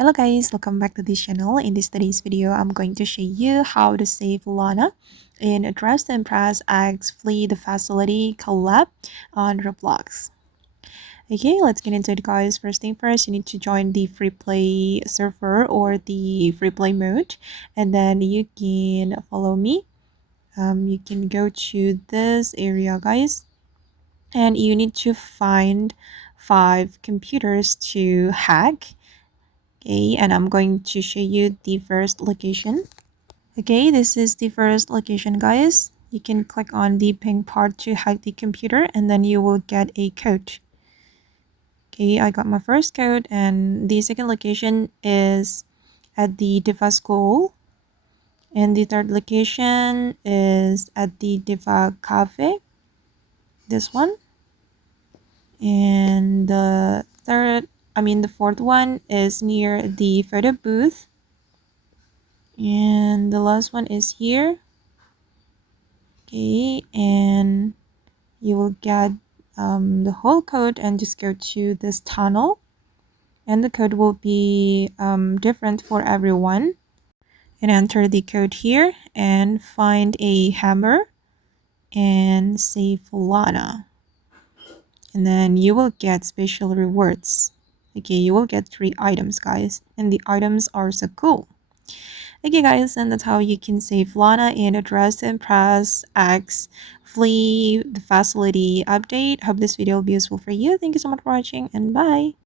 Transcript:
Hello guys, welcome back to this channel. In today's video, I'm going to show you how to save Lana in Dress to Impress X Flee the Facility collab on Roblox. Okay, let's get into it guys. First thing first, you need to join the free play server or the free play mode, and then you can follow me. You can go to this area guys, and you need to find 5 computers to hack. Okay, and I'm going to show you the first location. Okay, this is the first location guys. You can click on the pink part to hack the computer and then you will get a code. Okay, I got my first code, and the second location is at the Diva school, and the third location is at the Diva cafe, this one, and the fourth one is near the photo booth, and the last one is here. Okay, and you will get the whole code and just go to this tunnel, and the code will be different for everyone, and enter the code here and find a hammer and Save Lana, and then you will get special rewards. Okay, you will get 3 items guys, and the items are so cool. Okay guys, and that's how you can save Lana in a Dress to Impress X Flee the Facility update. Hope this video will be useful for you. Thank you so much for watching, and bye.